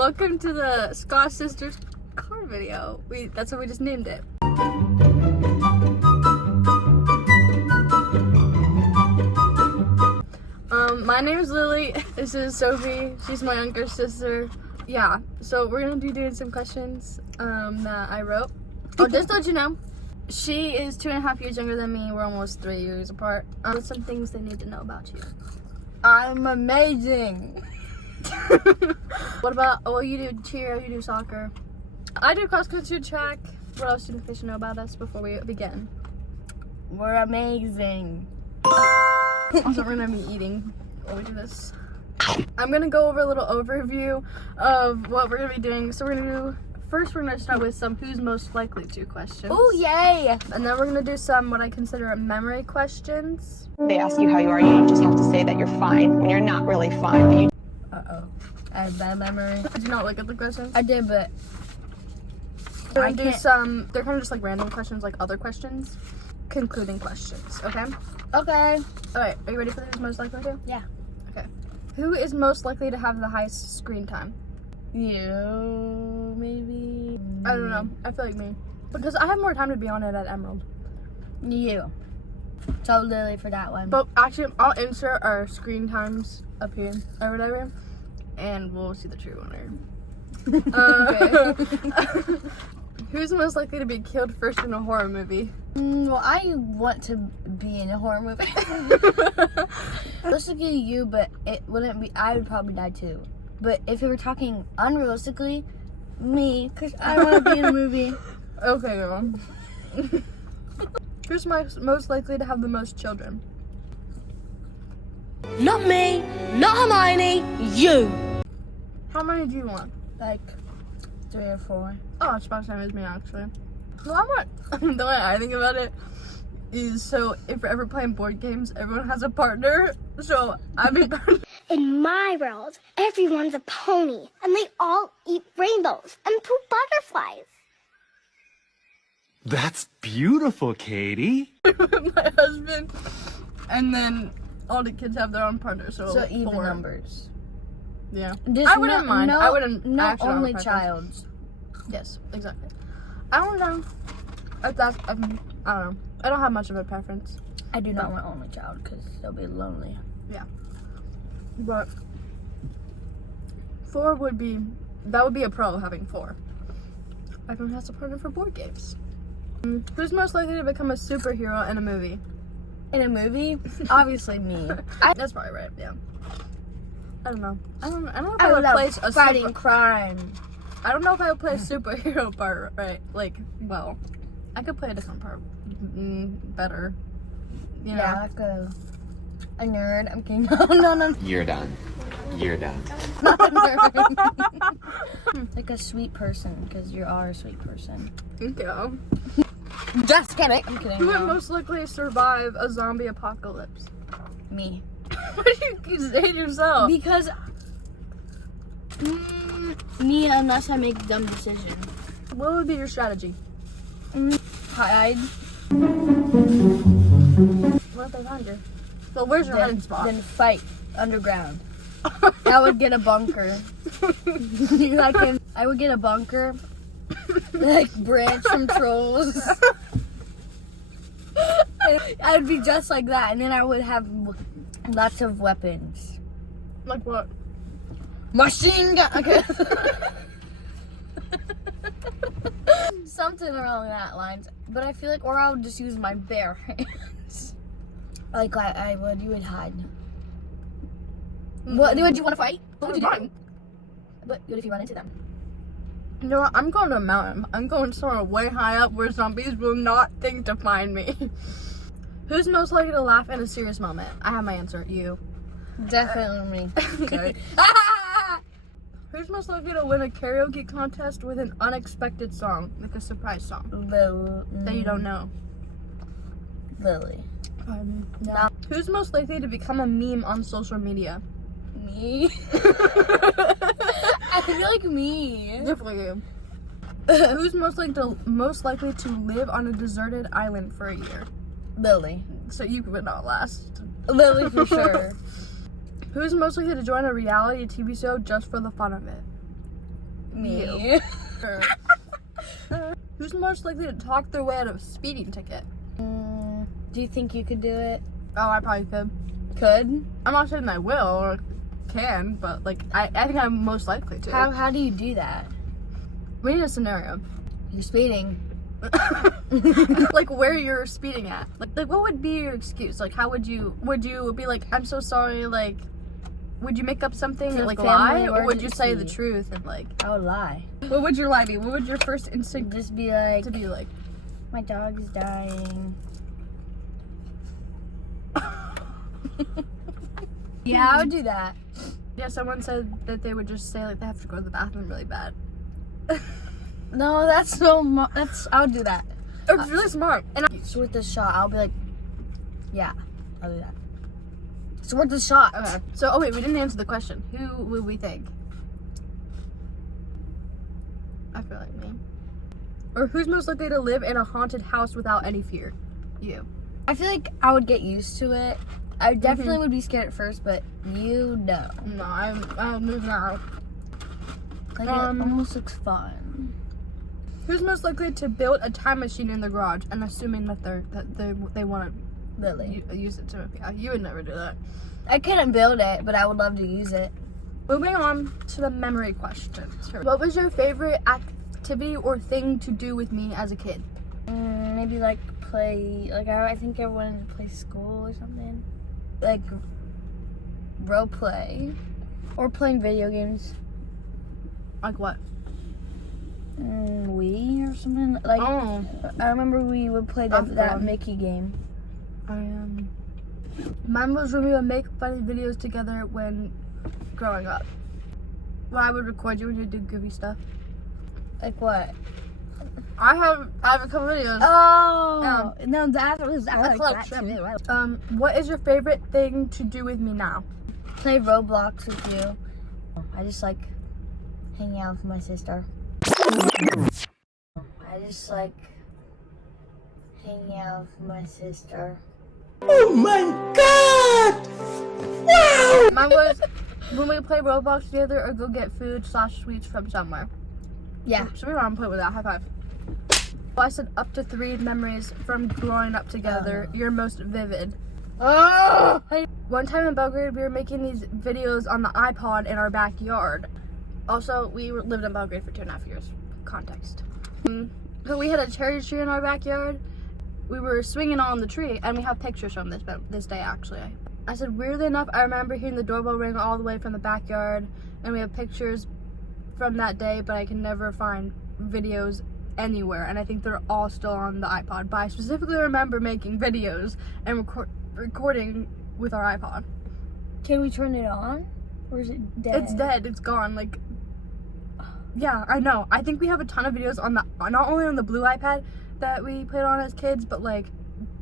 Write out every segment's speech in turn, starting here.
Welcome to the Scott Sisters car video. That's what we just named it. My name is Lily. This is Sophie. She's my younger sister. Yeah, so we're gonna be doing some questions that I wrote. Oh, just to let you know, she is 2.5 years younger than me. We're almost 3 years apart. Some things they need to know about you. I'm amazing. What about, well, you do cheer, you do soccer. I do cross country, track. What else do they should know about us before we begin? We're amazing. Also, we're gonna be eating while we do this. I'm gonna go over a little overview of what we're gonna be doing. So we're gonna start with some who's most likely to questions. Oh, yay! And then we're gonna do some what I consider memory questions. They ask you how you are, you just have to say that you're fine when you're not really fine. Uh-oh. I have bad memory. Did you not look at the questions? I did, but We're gonna do some, they're kind of just like random questions, like other questions. Concluding questions, okay? okay. Alright, are you ready for who's most likely to? Yeah. Okay. Who is most likely to have the highest screen time? You, maybe. I don't know. I feel like me. Because I have more time to be on it at Emerald. You. So Lily for that one. But actually, I'll insert our screen times up here or whatever, and we'll see the true winner. Okay. Who's most likely to be killed first in a horror movie? Well, I want to be in a horror movie. Realistically, you, but it wouldn't be. I would probably die too. But if we were talking unrealistically, me, because I want to be in a movie. Okay, girl. Who's most likely to have the most children? Not me, not Hermione, you. How many do you want? Like 3 or 4. Oh, it's about the same as me, actually. Well, I want, the way I think about it is, so if we're ever playing board games, everyone has a partner. So I'd be In my world, everyone's a pony, and they all eat rainbows and poop butterflies. That's beautiful, Katie. my husband, and then all the kids have their own partner. So even 4. numbers. Yeah. Just I wouldn't mind. No, I wouldn't. No, actually have a only preference. child. Yes, exactly. I don't know. If that's, I don't know. I don't have much of a preference. I do not want only child because they'll be lonely. Yeah. But 4 would be, that would be a pro, having 4. Everyone has a partner for board games. Who's most likely to become a superhero in a movie? In a movie, obviously me. That's probably right. Yeah. I don't know. I don't know if I I would love play a fighting crime. I don't know if I would play a superhero part right. Like, well, I could play a different part better. You know? Yeah, like a nerd. I'm kidding. No. You're done. You're done. Not a nerd. Like a sweet person, because you are a sweet person. Yeah. Just kidding. I'm kidding. Who would no. most likely survive a zombie apocalypse? Me. Why do you say yourself? Because me, unless I make a dumb decision. What would be your strategy? Hide. What if they find you? So where's your hiding spot? Then fight underground. I would get a bunker. I would get a bunker. Like branch from trolls. I'd be just like that, and then I would have lots of weapons. Like what? Machine gun. Okay. Something along that lines. But I feel like, or I would just use my bare hands. Like I would. You would hide. What would you want to fight? What would you do? But what if you run into them? You know what? I'm going to a mountain. I'm going somewhere way high up where zombies will not think to find me. Who's most likely to laugh in a serious moment? I have my answer. You. Definitely me. Okay. Who's most likely to win a karaoke contest with an unexpected song, like a surprise song that you don't know? Lily. No. Who's most likely to become a meme on social media? Me. I feel like me. Definitely you. Who's most likely to live on a deserted island for a year? Lily. So you would not last. Lily for sure. Who's most likely to join a reality TV show just for the fun of it? me. Who's most likely to talk their way out of a speeding ticket? Do you think you could do it? Oh, I probably could. Could? I'm not saying I will or can, but like I think I'm most likely to. How do you do that? We need a scenario. You're speeding. Like where you're speeding at. Like what would be your excuse? Like how would you be like, I'm so sorry, like would you make up something It's and a like family lie? Or would you say the emergency. truth and like I would lie. what would your lie be? What would your first instinct Just be like, to be like? my dog's dying. Yeah, I would do that. Yeah, someone said that they would just say like they have to go to the bathroom really bad. No, that's I would do that. It's really smart. And It's worth the shot. I'll be like, yeah, I'll do that. It's worth the shot. okay. So wait, we didn't answer the question. Who would we think? I feel like me. Or who's most likely to live in a haunted house without any fear? You. I feel like I would get used to it. I definitely would be scared at first, but you know. No, I'll move now. Like, it almost looks fun. Who's most likely to build a time machine in the garage and assuming that they want Lily. to use it to? Yeah, you would never do that. I couldn't build it, but I would love to use it. Moving on to the memory questions. What was your favorite activity or thing to do with me as a kid? Maybe like play, like I think I wanted to play school or something. Like role play. Or playing video games. Like what? Wii or something. Like, Oh, I remember we would play That's that fun. Mickey game. Mine was when we would make funny videos together when growing up. Well, I would record you when you do goofy stuff. Like what? I have a couple videos. Oh, no, that was I like that too. What is your favorite thing to do with me now? Play Roblox with you. I just like hanging out with my sister. I just like hanging out with my sister. Mine was when we play Roblox together or go get food / sweets from somewhere. Yeah. So we were on point with that. High five. Well, I said up to 3 memories from growing up together. Your most vivid. Oh! One time in Belgrade, we were making these videos on the iPod in our backyard. Also, we lived in Belgrade for 2.5 years. Context. So we had a cherry tree in our backyard. We were swinging on the tree, and we have pictures from this day, actually. I said, weirdly enough, I remember hearing the doorbell ring all the way from the backyard, and we have pictures from that day, but I can never find videos anywhere, and I think they're all still on the iPod. But I specifically remember making videos and recording with our iPod. Can we turn it on? Or is it dead? It's dead. It's gone. Like, yeah, I know. I think we have a ton of videos on not only on the blue iPad that we played on as kids, but like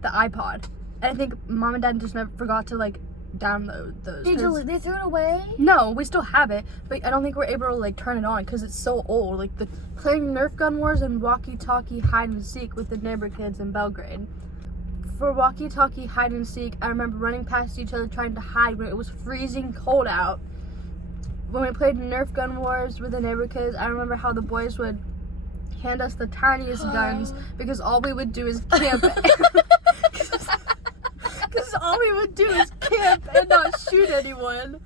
the iPod. And I think mom and dad just never forgot to like download those. They threw it away? No, we still have it, but I don't think we're able to like turn it on because it's so old. Like playing Nerf gun wars and walkie-talkie hide and seek with the neighbor kids in Belgrade. For walkie-talkie hide and seek, I remember running past each other trying to hide when it was freezing cold out. When we played Nerf gun wars with the neighbor kids, I remember how the boys would hand us the tiniest guns because all we would do is camp. Because all we would do is camp and not shoot anyone.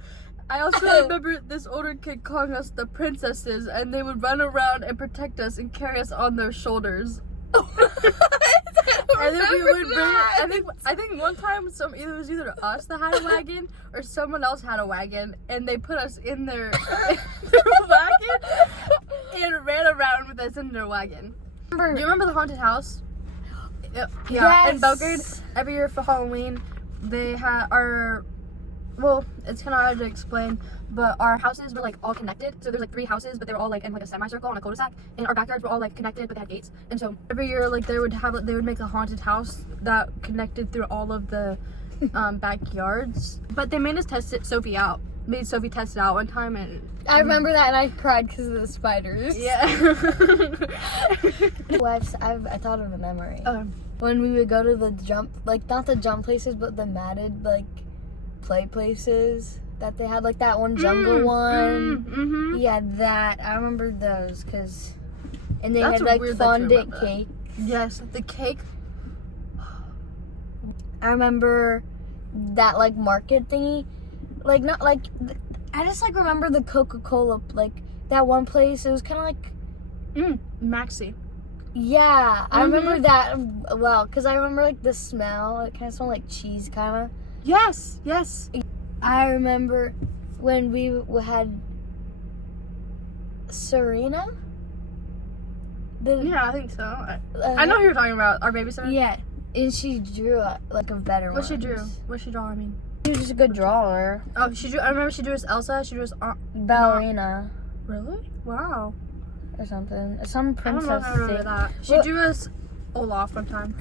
I also remember this older kid calling us the princesses, and they would run around and protect us and carry us on their shoulders. And then we would bring. I think one time it was either us that had a wagon or someone else had a wagon, and they put us in their wagon and ran around with us in their wagon. Do you remember the haunted house? Yeah. Yes. In Belgrade, every year for Halloween, they had well, it's kind of hard to explain, but our houses were like all connected. So there's like 3 houses, but they were all like in like a semicircle on a cul-de-sac, and our backyards were all like connected, but they had gates. And so every year, like they would make a haunted house that connected through all of the backyards. But they made us test it, made Sophie test it out one time, and I remember that, and I cried because of the spiders. yeah. I thought of a memory. Um, When we would go to the not the jump places, but the matted like play places that they had, like that one jungle one. Yeah, that. I remember those because, and they That's had like weird that you fondant remember that. cake. Yes, the cake. I remember that like market thingy, like not like. I just like remember the Coca-Cola, like that one place. It was kind of like, Maxi. yeah, I remember that well because I remember like the smell. It kind of smelled like cheese, kind of. Yes, yes. I remember when we had Serena. Yeah, I think so. I know who you're talking about. Our babysitter. Yeah, and she drew like a better What she ones. drew? What she draw? I mean. She was just a good drawer. Oh, she drew. I remember she drew us Elsa. She drew us. Ballerina Really? Wow. or something. Some I don't know princess if I remember thing. that. She Well- drew us Olaf one time.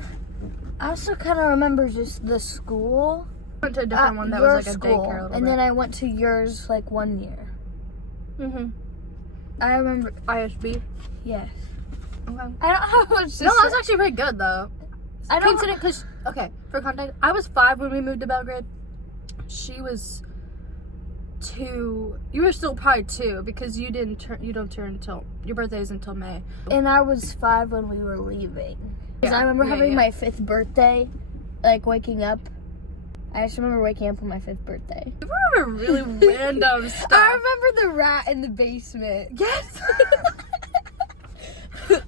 I also kind of remember just the school. Went to a different one that your was like a school, daycare a little and bit. then I went to yours like 1 year. I remember. ISB. Yes. Okay. I don't know how much. No, that's actually pretty good though. I don't. Consider because for context, I was 5 when we moved to Belgrade. She was 2. You were still probably 2 because you don't turn until your birthday is until May. And I was 5 when we were leaving. Because Yeah, I remember yeah, having yeah. my 5th birthday, like waking up. I just remember waking up on my 5th birthday. You remember really random stuff. I remember the rat in the basement. Yes.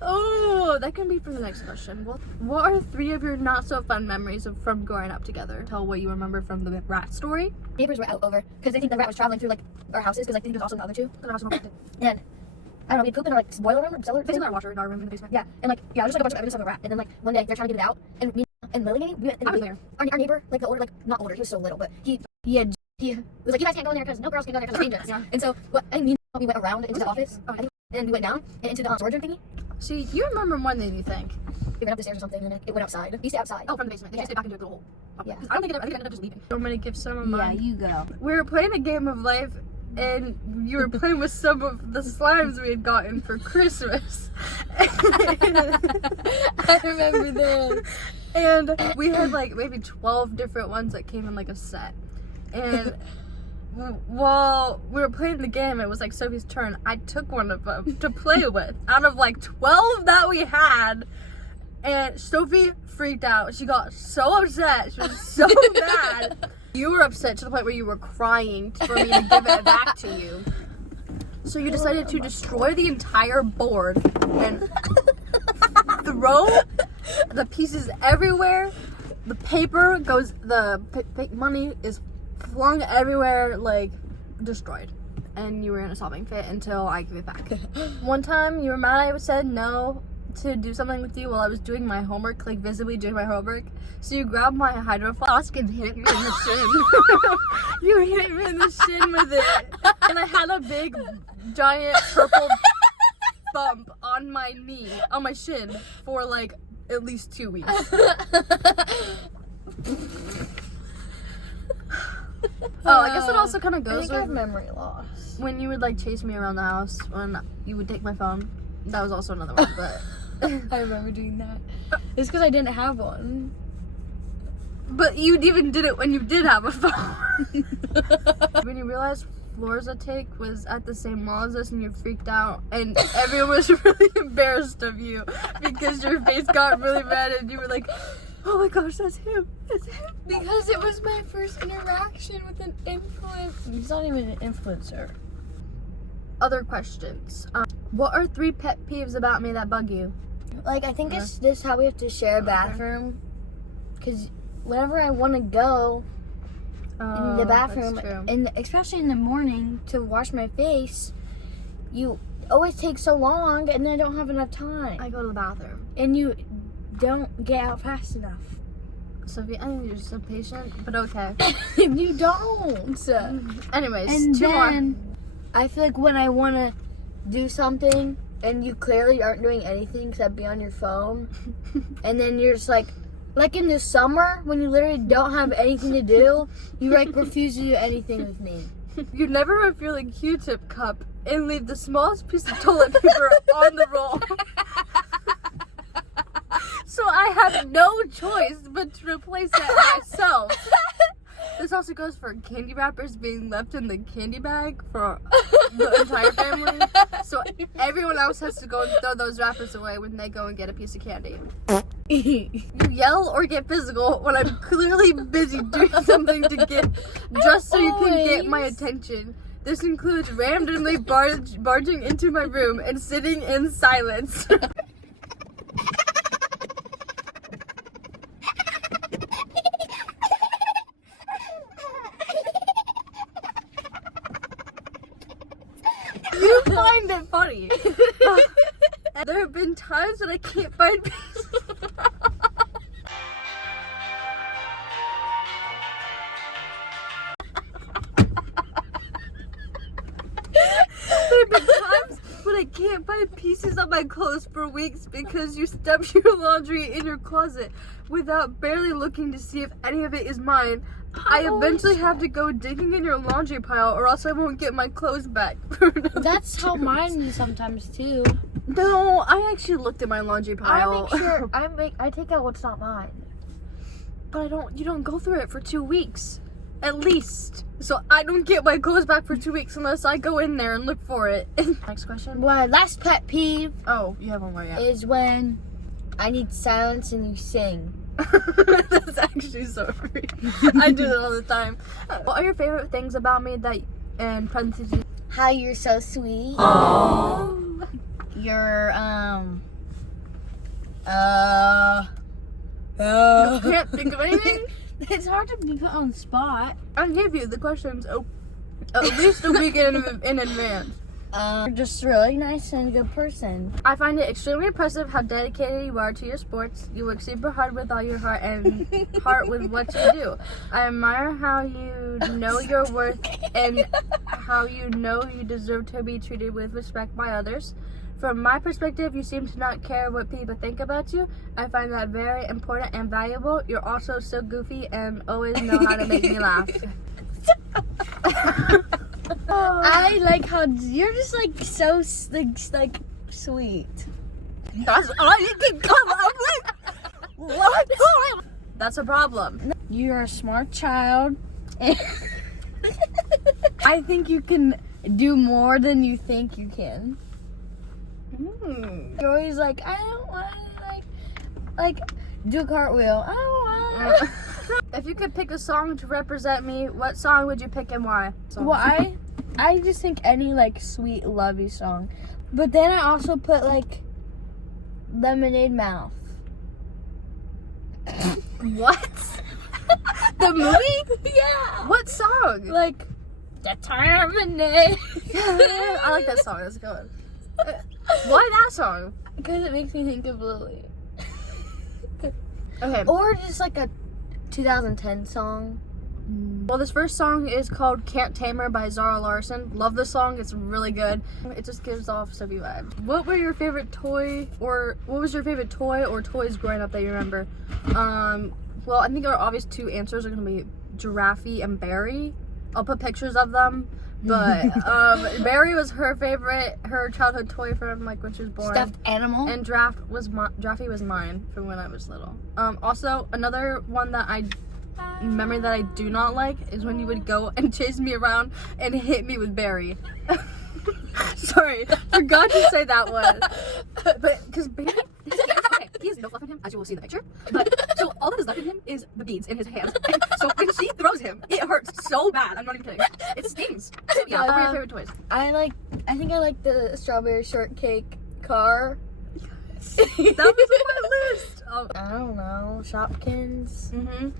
Oh, that can be for the next question. What are 3 of your not so fun memories from growing up together? Tell what you remember from the rat story. Neighbors were out over because they think the rat was traveling through like our houses because like, they think it was also in the other 2. And I don't know, we'd poop in our like boiler room or cellar. Basically, our washer in our room in the basement. Yeah, and like there's like a bunch of evidence of a rat. And then like one day they're trying to get it out, and me and Lily maybe we went. I was there. Our neighbor, like the older, like not older, he was so little, but he was like, you guys can't go in there because no girls can go in there because it's dangerous. Yeah. And so what? I mean, we went around into the office, I think, and then we went down and into the storage room thingy. See, you remember more than you think. We went up the stairs or something, and then it went outside. We stayed outside. Oh, from the basement. They just stayed back into a good hole. Yeah. I think I ended up just leaving. I'm gonna give some of mine. you go. We were playing a game of life, and you were playing with some of the slimes we had gotten for Christmas. I remember those. And we had like maybe 12 different ones that came in like a set. And while we were playing the game, it was like Sophie's turn. I took one of them to play with out of like 12 that we had. And Sophie freaked out. She got so upset. She was so mad. You were upset to the point where you were crying for me to give it back to you. So you decided to destroy the entire board and throw the pieces everywhere. The paper goes, the money is flung everywhere, like destroyed. And you were in a sobbing fit until I gave it back. One time you were mad I said no to do something with you while I was doing my homework, like visibly doing my homework. So you grabbed my hydro flask and hit me in the shin. You hit me in the shin with it. And I had a big, giant purple bump on my knee, on my shin, for like at least 2 weeks. Oh, I guess it also kind of I goes think I have with memory loss. when you would like chase me around the house when you would take my phone. That was also another one, but I remember doing that. It's because I didn't have one. but you even did it when you did have a phone. When you realized Florza take was at the same mall as us and you freaked out and everyone was really embarrassed of you because your face got really red and you were like, oh my gosh, that's him. That's him. Because it was my first interaction with an influencer. He's not even an influencer. Other questions. What are 3 pet peeves about me that bug you? Like, I think it's this how we have to share a bathroom. Because whenever I want to go in the bathroom, That's true. and especially in the morning to wash my face, you always take so long and I don't have enough time. I go to the bathroom. And you don't get out fast enough. Sophie, I think you're just so patient, but okay. You don't. Anyways, And 2 then more. I feel like when I want to do something and you clearly aren't doing anything except be on your phone, and then you're just like in the summer when you literally don't have anything to do, you like refuse to do anything with me. You never refill a Q-tip cup and leave the smallest piece of toilet paper on the roll. So I have no choice but to replace it myself. This also goes for candy wrappers being left in the candy bag for the entire family. So everyone else has to go and throw those wrappers away when they go and get a piece of candy. You yell or get physical when I'm clearly busy doing something to get, just so you can get my attention. This includes randomly barging into my room and sitting in silence. You find it funny. There have been times when I can't find pieces. There have been times when I can't find pieces of my clothes for weeks because you stuffed your laundry in your closet without barely looking to see if any of it is mine. I eventually have to go digging in your laundry pile or else I won't get my clothes back. That's how mine is sometimes too. No, I actually looked at my laundry pile. I take out what's not mine. But you don't go through it for 2 weeks. At least. So I don't get my clothes back for 2 weeks unless I go in there and look for it. Next question. My last pet peeve Oh, you have one more, yeah. is when I need silence and you sing. That's actually so sweet. I do that all the time. What are your favorite things about me that, in parentheses, How you're so sweet. You're you can't think of anything? It's hard to be put on the spot. I give you the questions at least a week in advance. You're just really nice and a good person. I find it extremely impressive how dedicated you are to your sports. You work super hard with all your heart with what you do. I admire how you know your worth and how you know you deserve to be treated with respect by others. From my perspective, you seem to not care what people think about you. I find that very important and valuable. You're also so goofy and always know how to make me laugh. I like how you're just like so like sweet. That's all you can come up with? What? That's a problem. You're a smart child. I think you can do more than you think you can. You're always like, I don't want to like do a cartwheel. I don't want. If you could pick a song to represent me, what song would you pick and why? Well, I just think any like sweet lovey song, but then I also put like Lemonade Mouth. What? The movie? Yeah. What song? Like the terminate. I like that song. That's good. Why that song? Because it makes me think of Lily. Okay. Or just like a 2010 song. Well, this first song is called Can't Tame Her by Zara Larsson. Love the song. It's really good. It just gives off Sophie vibes. What was your favorite toy or toys growing up that you remember? Well, I think our obvious two answers are going to be Giraffe and Barry. I'll put pictures of them. But Barry was her favorite, her childhood toy from like when she was born. Stuffed animal. And Giraffe was mine from when I was little. Also, another one that memory that I do not like is when you would go and chase me around and hit me with Barry. Sorry, forgot to say that one. But because Barry, he has no fluff in him, as you will see in the picture. But so all that is left in him is the beads in his hands. So when she throws him, it hurts so bad. I'm not even kidding. It stings. So, yeah, what are your favorite toys? I think I like the strawberry shortcake car. That was on my list. I don't know, Shopkins.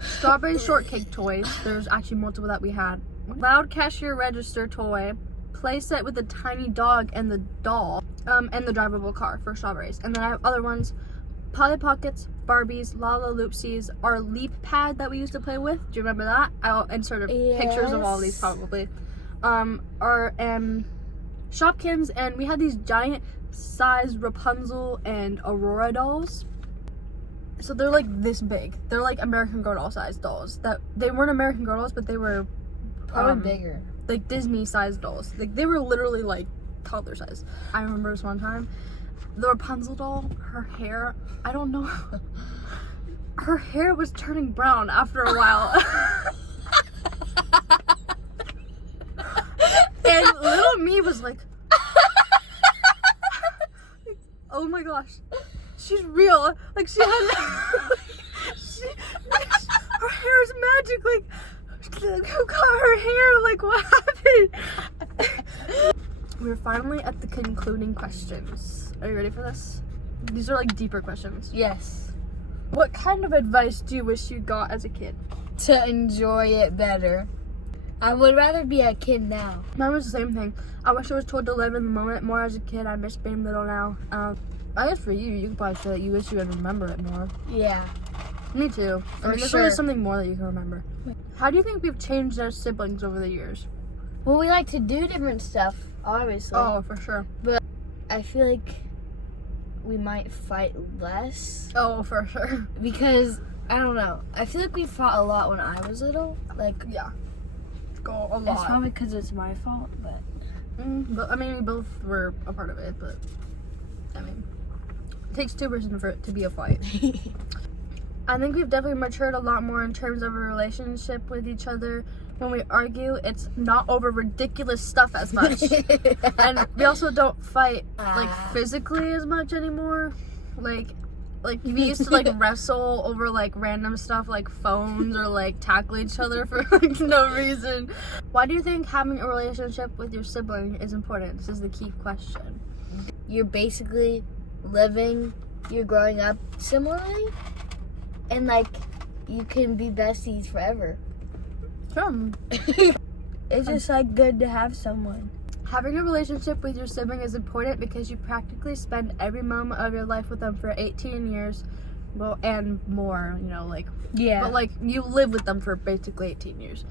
Strawberry shortcake toys. There's actually multiple that we had. Loud cashier register toy. Playset with a tiny dog and the doll. And the drivable car for strawberries. And then I have other ones. Polly Pockets, Barbies, Lala Loopsies, our leap pad that we used to play with. Do you remember that? I'll insert pictures of all these probably. Our Shopkins, and we had these giant size Rapunzel and Aurora dolls. So they're like this big. They're like American Girl doll sized dolls. That they weren't American Girl dolls, but they were Probably bigger. Like Disney sized dolls. Like they were literally like toddler size. I remember this one time, the Rapunzel doll, her hair, I don't know, her hair was turning brown after a while. me was like, oh my gosh, she's real. Like she had, her hair is magic. Like, who got her hair? Like, what happened? We're finally at the concluding questions. Are you ready for this? These are like deeper questions. Yes. What kind of advice do you wish you got as a kid? To enjoy it better. I would rather be a kid now. Mine was the same thing. I wish I was told to live in the moment more as a kid. I miss being little now. I guess for you could probably say that you wish you would remember it more. Yeah. Me too. I mean, there's sure. always something more that you can remember. How do you think we've changed as siblings over the years? Well, we like to do different stuff, obviously. Oh, for sure. I feel like we might fight less. Oh, for sure. Because, I don't know. I feel like we fought a lot when I was little. Like, Yeah. Go a it's lot. probably because it's my fault, but... But I mean, we both were a part of it, but I mean, it takes two persons for it to be a fight. I think we've definitely matured a lot more in terms of a relationship with each other. When we argue, it's not over ridiculous stuff as much. And we also don't fight like physically as much anymore. Like we used to like wrestle over like random stuff like phones or like tackle each other for like no reason. Why do you think having a relationship with your sibling is important? This is the key question. You're basically you're growing up similarly. And, like, you can be besties forever. Sure. It's just, like, good to have someone. Having a relationship with your sibling is important because you practically spend every moment of your life with them for 18 years. Well, and more, you know, like... Yeah. But, like, you live with them for basically 18 years.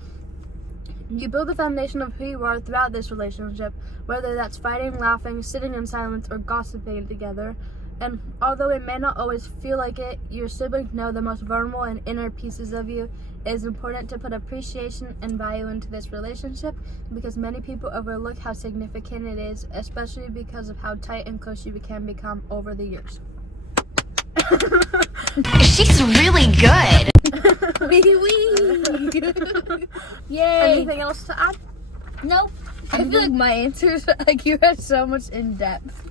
You build the foundation of who you are throughout this relationship, whether that's fighting, laughing, sitting in silence, or gossiping together. And although it may not always feel like it, your siblings know the most vulnerable and inner pieces of you. It is important to put appreciation and value into this relationship because many people overlook how significant it is, especially because of how tight and close you can become over the years. She's really good. Wee. Yay. Anything else to add? Nope. I feel like my answers, like, you had so much in depth.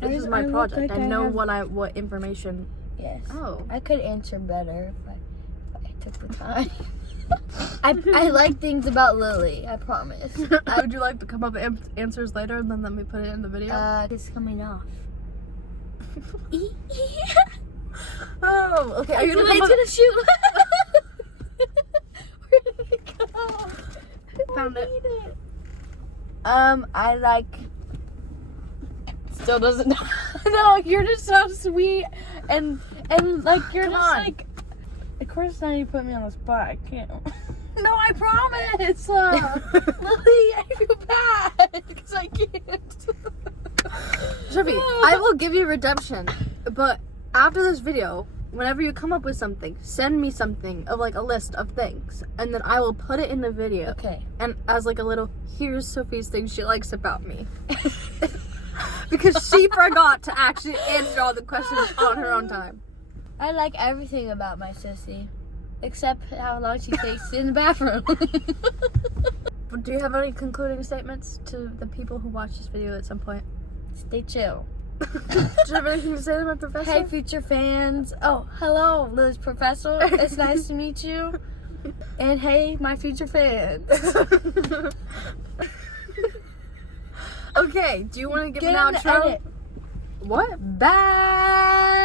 This is my project. I know what information. Yes. Oh. I could answer better if I took the time. I like things about Lily, I promise. Would you like to come up with answers later and then let me put it in the video? It's coming off. Oh, okay. Are you It's gonna shoot. Where did it go? Found it. I like. Still doesn't know. No, you're just so sweet and like you're Come just on. like. Of course, now you put me on the spot. I can't. No, I promise. Lily, I feel bad because I can't. Sophie, I will give you redemption, but after this video, whenever you come up with something, send me something of like a list of things, and then I will put it in the video. Okay. And as like a little, here's Sophie's things she likes about me. Because she forgot to actually answer all the questions on her own time. I like everything about my sissy, except how long she takes in the bathroom. But do you have any concluding statements to the people who watch this video at some point? Stay chill. Do you have anything to say to my professor? Hey, future fans. Oh, hello, Liz Professor. It's nice to meet you. And hey, my future fans. Okay, do you want to give Get an in the outro? edit. What? Bye.